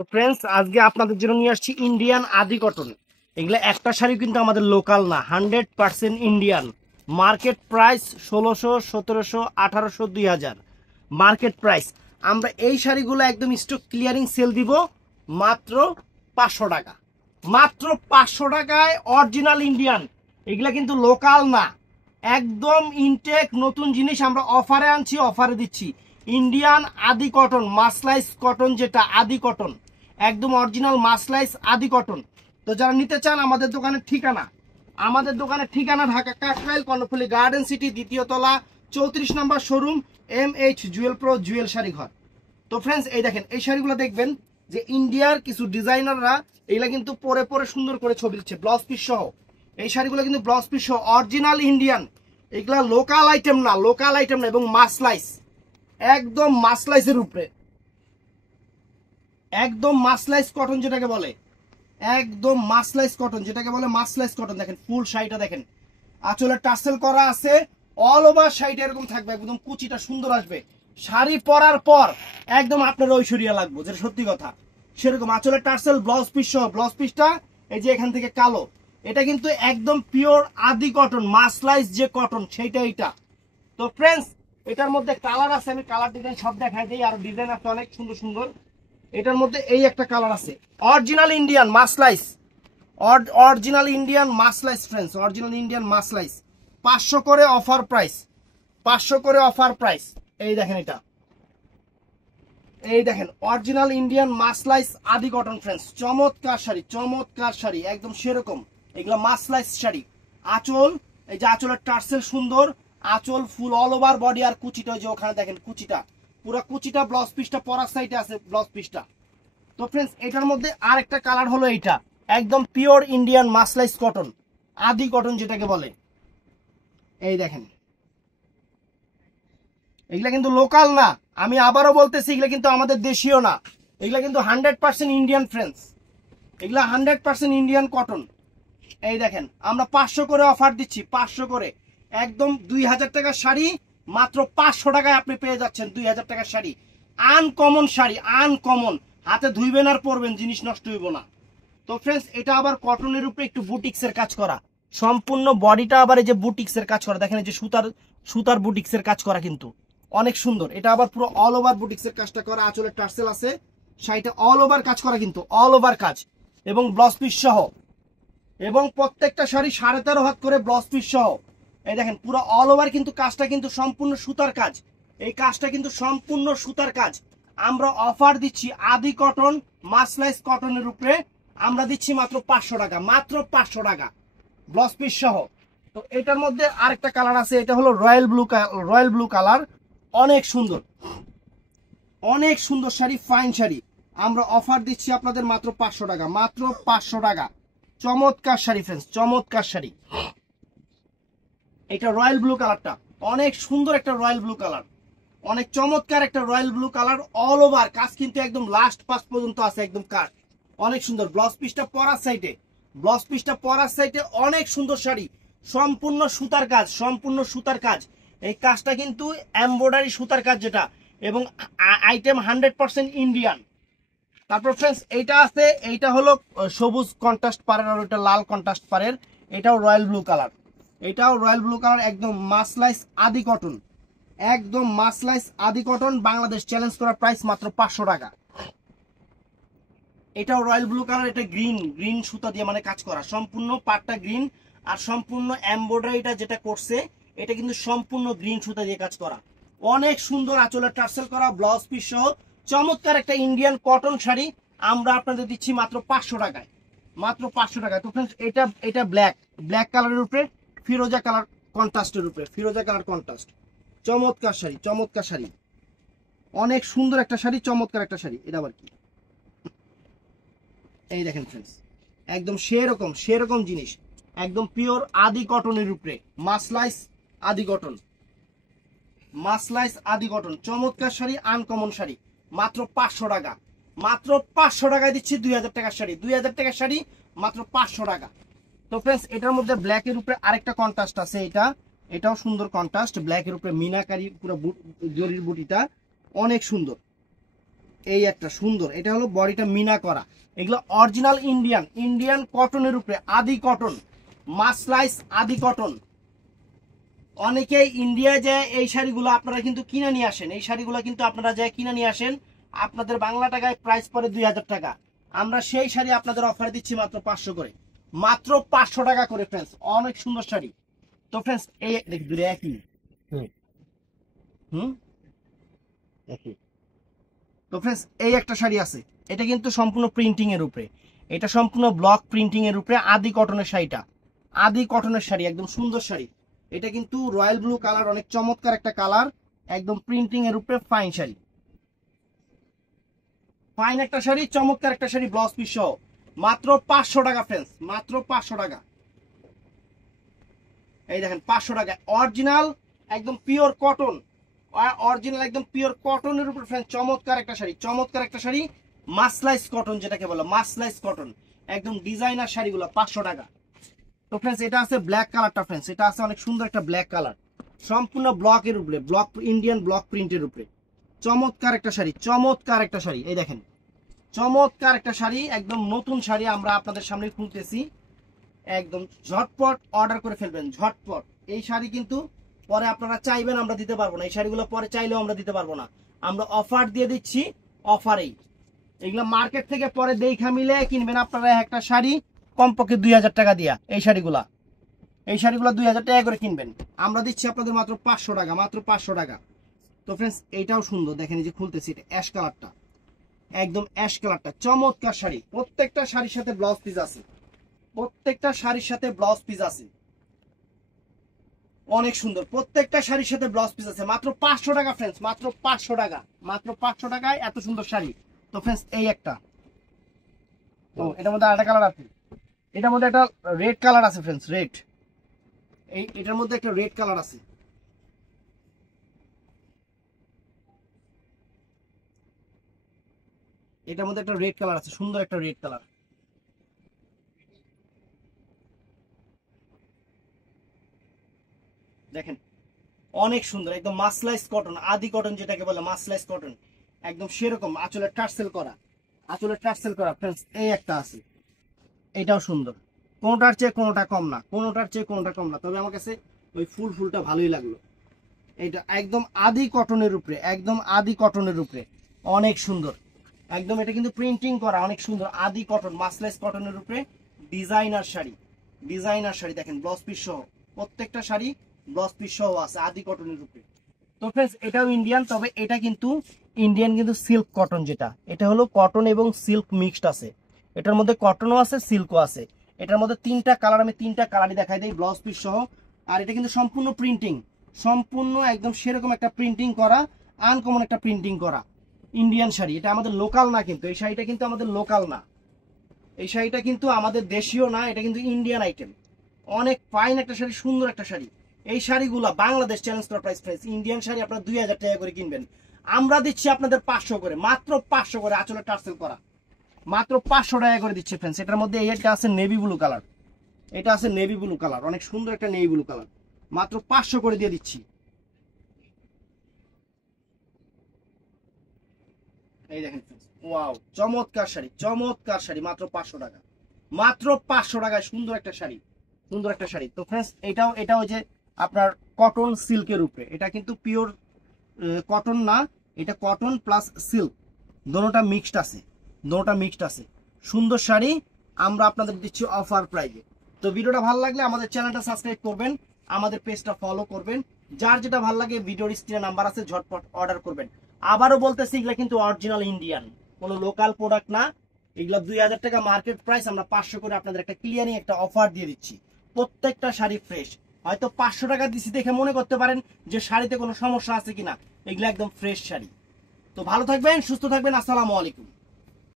তো ফ্রেন্ডস, আজকে আপনাদের জন্য নিয়ে আসছি ইন্ডিয়ান আদি কটন। এগুলো একটা শাড়ি কিন্তু আমাদের লোকাল না, 100% Indian. Market price 1600, 1700, 1800, 2000 market price. আমরা এই শাড়িগুলো একদম স্টক ক্লিয়ারিং সেল দিব মাত্র 500 টাকা। মাত্র 500 টাকায় অরিজিনাল ইন্ডিয়ান। এগুলা কিন্তু লোকাল না, একদম ইনটেক নতুন জিনিস আমরা অফারে আনছি, অফারে দিচ্ছি। ইন্ডিয়ান আদি কটন, মাসলাইস কটন, যেটা আদি কটন, একদম অরিজিনাল মাসলাইস আদি কটন। তো যারা নিতে চান, আমাদের দোকানের ঠিকানা ঢাকা কাকরাইল কর্ণফুলী গার্ডেন সিটি, দ্বিতীয় তলা, 34 নম্বর showroom, MH Jewel pro Jewel sari ঘর। তো ফ্রেন্ডস, এই দেখেন, এই শাড়িগুলো দেখবেন যে ইন্ডিয়ার কিছু ডিজাইনাররা এগুলা কিন্তু পরে পরে সুন্দর করে ছবি দিচ্ছে ব্লাউজ পিস সহ। এই শাড়িগুলো কিন্তু ব্লাউজ পিস সহ অরিজিনাল ইন্ডিয়ান। এগুলা লোকাল আইটেম না, লোকাল আইটেম না, এবং মাসলাইস, একদম মাসলাইসের উপরে, একদম মাসলাইস কটন যেটাকে বলে, একদম মাসলাইস কটন যেটাকে বলে, মাসলাইস কটন। দেখেন ফুল শাড়িটা দেখেন, আঁচলে টাসেল করা আছে, অল ওভার শাড়িটা এরকম থাকবে, একদম কুচিটা সুন্দর আসবে। শাড়ি পরার পর একদম আপনার ঐশ্বরিয়া লাগবে, যেটা সত্যি কথা। সেরকম আঁচলে টাসেল, ব্লাউজ পিস সহ। ব্লাউজ পিসটা এই যে এখান থেকে কালো, এটা কিন্তু একদম পিওর আদি কটন, মাসলাইস যে কটন সেইটা এইটা। তো ফ্রেন্ডস, এটার মধ্যে কালার আছে, আমি কালার ডিজাইন সব দেখাই দিই, আর ডিজাইন আছে অনেক সুন্দর সুন্দর। এটার মধ্যে এই একটা কালার আছে, অরিজিনাল ইন্ডিয়ান মাসলাইস, অরিজিনাল ইন্ডিয়ান মাসলাইস ফ্রেন্ডস, অরিজিনাল ইন্ডিয়ান মাসলাইস। 500 করে অফার প্রাইস, 500 করে অফার প্রাইস। এই দেখেন, এটা এই দেখেন অরিজিনাল ইন্ডিয়ান মাসলাইস আদি কটন ফ্রেন্ডস। চমৎকার শাড়ি, চমৎকার শাড়ি, একদম সেরকম। এগুলো মাসলাইস শাড়ি। আঁচল, এই যে আঁচলের টার্সেল সুন্দর, আঁচল ফুল অল ওভার বডি, আর কুচিটা যে ওখানে দেখেন কুচিটা, পুরো কুচিটা। ব্লাউজ পিসটা পরার সাইডে আছে ব্লাউজ পিসটা। তো ফ্রেন্ডস, এটার মধ্যে আর একটা কালার হলো এইটা, একদম পিওর ইন্ডিয়ান মাসলাইস কটন, আদি কটন যেটাকে বলে। এই দেখেন, এগুলা কিন্তু লোকাল না, আমি আবারও বলতেছি, এগুলা কিন্তু আমাদের দেশীয় না, এগুলা কিন্তু 100% ইন্ডিয়ান ফ্রেন্ডস, এগুলা 100% ইন্ডিয়ান কটন। এই দেখেন, আমরা 500 করে অফার দিচ্ছি, 500 করে, একদম 2000 টাকার শাড়ি মাত্র 500 টাকায় আপনি পেয়ে যাচ্ছেন। 2000 টাকার শাড়ি, আনকমন শাড়ি, আনকমন, হাতে ধুইবেন আর পরবেন, জিনিস নষ্ট হইব না। তো ফ্রেন্ডস, এটা আবার কটনের উপরে একটু বুটিক্সের কাজ করা, সম্পূর্ণ বডিটা আবার এই যে বুটিক্সের কাজ করা, দেখেন এই যে সুতার সুতার বুটিক্সের কাজ করা, কিন্তু অনেক সুন্দর। এটা আবার পুরো অল ওভার বুটিক্সের কাজটা করা, আঁচলে টার্সেল আছে, শাড়িটা অল ওভার কাজ করা, কিন্তু অল ওভার কাজ, এবং ব্লাউজ পিস সহ, এবং প্রত্যেকটা শাড়ি 13.5 হাত করে ব্লাউজ পিস সহ। এই দেখেন পুরো অল ওভার কিন্তু কাজটা কিন্তু সম্পূর্ণ সুতার কাজ, এই কাজটা কিন্তু সম্পূর্ণ সুতার কাজ। আমরা অফার দিচ্ছি আদি কটন মাসলাইস কটনের উপরে, আমরা দিচ্ছি মাত্র 500 টাকা, মাত্র 500 টাকা ব্লাউজ পিস সহ। তো এটার মধ্যে আরেকটা কালার আছে, এটা হলো royal blue, royal blue colour, অনেক সুন্দর, অনেক সুন্দর শাড়ি, ফাইন শাড়ি। আমরা অফার দিচ্ছি আপনাদের মাত্র 500 টাকা, মাত্র 500 টাকা। চমৎকার শাড়ি ফ্রেন্ডস, চমৎকার শাড়ি। এটা রয়্যাল ব্লু কালারটা অনেক সুন্দর, একটা রয়্যাল ব্লু কালার, অনেক চমৎকার একটা royal blue colour. All over কাজ কিন্তু একদম লাস্ট পাস পর্যন্ত আছে, একদম কাজ অনেক সুন্দর। ব্লাউজ পিসটা পরার সাইডে, ব্লাউজ পিসটা পরার সাইডে অনেক সুন্দর শাড়ি, সম্পূর্ণ সুতার কাজ, সম্পূর্ণ সুতার কাজ। এই কাজটা কিন্তু এমব্রয়ডারি সুতার কাজ যেটা, এবং আইটেম 100% ইন্ডিয়ান। তারপর ফ্রেন্ডস, এইটা আছে, এইটা হলো সবুজ কন্ট্রাস্ট পারের, আর ওইটা লাল কন্ট্রাস্ট পারের। এটাও রয়্যাল ব্লু কালার, এটাও রয়্যাল ব্লু কালার, একদম মাসলাইস আদি কটন, একদম মাসলাইস আদি কটন। বাংলাদেশ চ্যালেঞ্জ করা প্রাইস মাত্র 500 টাকা। এটাও রয়্যাল ব্লু কালার, এটা গ্রিন, গ্রিন সুতা দিয়ে মানে কাজ করা, সম্পূর্ণ পাটটা গ্রিন, আর সম্পূর্ণ এমব্রয়ডারিটা যেটা করছে এটা কিন্তু সম্পূর্ণ গ্রিন সুতা দিয়ে কাজ করা, অনেক সুন্দর। আঁচলে টার্সেল করা, ব্লাউজ পিস সহ, চমৎকার একটা ইন্ডিয়ান কটন শাড়ি আমরা আপনাদের দিচ্ছি মাত্র 500 টাকায়, মাত্র 500 টাকায়। তো ফ্রেন্ডস, এটা এটা ব্ল্যাক, ব্ল্যাক কালারের উপরে ফিরোজা কালার কন্ট্রাস্টের উপরে, ফিরোজা কালার কন্ট্রাস্ট, চমৎকার শাড়ি, চমৎকার শাড়ি, অনেক সুন্দর একটা শাড়ি, চমৎকার একটা শাড়ি। এটা আবার কি, এই দেখেন ফ্রেন্ডস, একদম সেরকম সেরকম জিনিস, একদম পিওর আদি কটনের উপরে, মাসলাইস আদি কটন, মাসলাইস আদি কটন, চমৎকার শাড়ি, আনকমন শাড়ি, মাত্র 500 টাকা, মাত্র 500 টাকায় দিচ্ছি 2000 টাকার শাড়ি, 2000 টাকার শাড়ি মাত্র 500 টাকা। তো ফ্রেন্ডস, এটার মধ্যে ব্ল্যাকের উপরে আরেকটা কন্ট্রাস্ট আছে, এটা এটাও সুন্দর কন্ট্রাস্ট, ব্ল্যাকের উপরে মিনাকারি পুরো জরির বুটিটা অনেক সুন্দর, এই একটা সুন্দর, এটা হলো বডিটা মিনা করা, এগুলো অরিজিনাল ইন্ডিয়ান কটনের উপরে, আদি কটন, মাসলাইস আদি কটন। অনেকেই ইন্ডিয়া যায় এই শাড়িগুলো আপনারা কিন্তু কিনে নিয়ে আসেন, এই শাড়িগুলো কিন্তু আপনারা যায় কিনে নিয়ে আসেন, আপনাদের বাংলা টাকায় প্রাইস পড়ে 2000 টাকা। আমরা সেই শাড়ি আপনাদের অফার দিচ্ছি মাত্র 500 করে, মাত্র 500 টাকা করে ফ্রেন্ডস, অনেক সুন্দর শাড়ি। তো ফ্রেন্ডস এই দেখি দূরে একই একই। তো ফ্রেন্ডস এই একটা শাড়ি আছে, এটা কিন্তু সম্পূর্ণ প্রিন্টিং এর উপরে, এটা সম্পূর্ণ ব্লক প্রিন্টিং এর উপরে, আদি কটনের শাড়িটা, আদি কটনের শাড়ি, একদম সুন্দর শাড়ি। এটা কিন্তু রয়্যাল ব্লু কালার, অনেক চমৎকার একটা কালার, একদম প্রিন্টিং এর উপরে ফাইন শাড়ি, ফাইন একটা শাড়ি, চমৎকার একটা শাড়ি, ব্লাউজ পিস সহ, মাত্র 500 টাকা ফ্রেন্ডস, মাত্র 500 টাকা। এই দেখেন 500 টাকা, অরিজিনাল একদম পিওর কটন, অরিজিনাল একদম পিওর কটনের উপর ফ্রেন্ডস, চমৎকার একটা শাড়ি, চমৎকার একটা শাড়ি, মাসলাইস কটন যেটাকে বলে, মাসলাইস কটন, একদম ডিজাইনার শাড়িগুলো 500 টাকা। তো ফ্রেন্ডস এটা আছে ব্ল্যাক কালারটা ফ্রেন্ডস, এটা আছে অনেক সুন্দর একটা ব্ল্যাক কালার, সম্পূর্ণ ব্লকের উপরে, ব্লক ইন্ডিয়ান ব্লক প্রিন্টের উপরে, চমৎকার একটা শাড়ি, চমৎকার একটা শাড়ি। এই দেখেন চমৎকার একটা শাড়ি, একদম নতুন শাড়ি আমরা আপনাদের সামনে খুলতেছি, একদম ঝটপট অর্ডার করে ফেলবেন, ঝটপট। এই শাড়ি কিন্তু পরে আপনারা চাইবেন আমরা দিতে পারবো না, এই শাড়িগুলো পরে চাইলেও আমরা দিতে পারবো না, আমরা অফার দিয়ে দিচ্ছি, অফারেই। এগুলো মার্কেট থেকে পরে দেখা মিলে কিনবেন আপনারা একটা শাড়ি কমপক্ষে 2000 টাকা দিয়া, এই শাড়িগুলা 2000 টাকা করে কিনবেন, আমরা দিচ্ছি আপনাদের মাত্র 500 টাকা, মাত্র 500 টাকা। তো ফ্রেন্ডস এইটাও সুন্দর, দেখেন এই যে খুলতেছি, এটা অ্যাশ কালারটা, একদম অ্যাশ কালারটা, চমৎকার শাড়ি, প্রত্যেকটা শাড়ির সাথে ব্লাউজ পিস আছে, প্রত্যেকটা শাড়ির সাথে ব্লাউজ পিস আছে, অনেক সুন্দর, প্রত্যেকটা শাড়ির সাথে ব্লাউজ পিস আছে, মাত্র 500 টাকা ফ্রেন্ডস, মাত্র 500 টাকা, মাত্র 500 টাকায় এত সুন্দর শাড়ি। তো ফ্রেন্ডস এই একটা, তো এটার মধ্যে আরেকটা কালার আছে, এটার মধ্যে একটা রেড কালার আছে ফ্রেন্ডস, রেড, এটার মধ্যে একটা রেড কালার আছে, এটার মধ্যে একটা রেড কালার আছে, সুন্দর একটা রেড কালার, দেখেন অনেক সুন্দর, একদম মাসলাইস কটন, আদি কটন যেটাকে বলে মাসলাইস কটন, একদম সেরকম আঁচলের টার্সেল করা, আঁচলের টার্সেল করা ফ্রেন্ডস। এই একটা আছে, এটাও সুন্দর, কোনোটার চেয়ে কোনোটা কম না, কোনোটার চেয়ে কোনোটা কম না, তবে আমার কাছে ওই ফুলটা ভালোই লাগলো। এটা একদম আদি কটনের উপরে, একদম আদি কটনের উপরে, অনেক সুন্দর, একদম এটা কিন্তু প্রিন্টিং করা, অনেক সুন্দর, আদি কটন, মাসলাইস কটনের উপরে, ডিজাইনার শাড়ি, ডিজাইনার শাড়ি, দেখেন ব্লাউজ পিস সহ, প্রত্যেকটা শাড়ি ব্লাউজ পিস সহ আছে, আদি কটনের উপরে। তো ফ্রেন্ডস এটাও ইন্ডিয়ান, তবে এটা কিন্তু ইন্ডিয়ান কিন্তু সিল্ক কটন, যেটা এটা হলো কটন এবং সিল্ক মিক্সড আছে, এটার মধ্যে কটনও আছে সিল্কও আছে, এটার মধ্যে 3টা কালার, আমি 3টা কালারই দেখাই দিই ব্লাউজ পিস সহ। আর এটা কিন্তু সম্পূর্ণ প্রিন্টিং, সম্পূর্ণ একদম সেরকম একটা প্রিন্টিং করা, আনকমন একটা প্রিন্টিং করা ইন্ডিয়ান শাড়ি, এটা আমাদের লোকাল না, কিন্তু এই শাড়িটা কিন্তু আমাদের লোকাল না, এই শাড়িটা কিন্তু আমাদের দেশীয় না, এটা কিন্তু ইন্ডিয়ান আইটেম, অনেক ফাইন একটা শাড়ি, সুন্দর একটা শাড়ি। এই শাড়িগুলো বাংলাদেশ চ্যালেঞ্জ করা প্রাইস, ইন্ডিয়ান শাড়ি আপনারা 2000 টাকা করে কিনবেন, আমরা দিচ্ছি আপনাদের 500 করে, মাত্র 500 করে, আঁচলে টার্সেল করা, মাত্র 500 টাকা করে দিচ্ছে ফ্রেন্ডস। এটার মধ্যে এইটা আছে নেভি ব্লু কালার, এটা আছে নেভি ব্লু কালার, অনেক সুন্দর একটা নেভি ব্লু কালার, মাত্র 500 করে দিয়ে দিচ্ছি। এই দেখেন ওয়াও, চমৎকার শাড়ি, চমৎকার শাড়ি, মাত্র 500 টাকা, মাত্র 500 টাকায় সুন্দর একটা শাড়ি, সুন্দর একটা শাড়ি। তো ফ্রেন্ডস এটাও যে আপনার কটন সিল্কের উপরে, এটা কিন্তু পিওর কটন না, এটা কটন প্লাস সিল্ক, দোনোটা মিক্সড আছে, দোনোটা মিক্সড আছে, সুন্দর শাড়ি, আমরা আপনাদের দিচ্ছি অফার প্রাইজে। তো ভিডিওটা ভালো লাগলে আমাদের চ্যানেলটা সাবস্ক্রাইব করবেন, আমাদের পেজটা ফলো করবেন, যার যেটা ভালো লাগে ভিডিওর স্ক্রিনে নাম্বার আছে, ঝটপট অর্ডার করবেন। আবারও বলতেছি এগুলা কিন্তু অরিজিনাল ইন্ডিয়ান, কোনো লোকাল প্রোডাক্ট না, এগুলো 2000 টাকা মার্কেট প্রাইস, আমরা 500 করে আপনাদের একটা ক্লিয়ারিং একটা অফার দিয়ে দিচ্ছি, প্রত্যেকটা শাড়ি ফ্রেশ। হয়তো 500 টাকা দিচ্ছি দেখে মনে করতে পারেন যে শাড়িতে কোনো সমস্যা আছে কিনা, এগুলো একদম ফ্রেশ শাড়ি। তো ভালো থাকবেন, সুস্থ থাকবেন, আসসালামু আলাইকুম।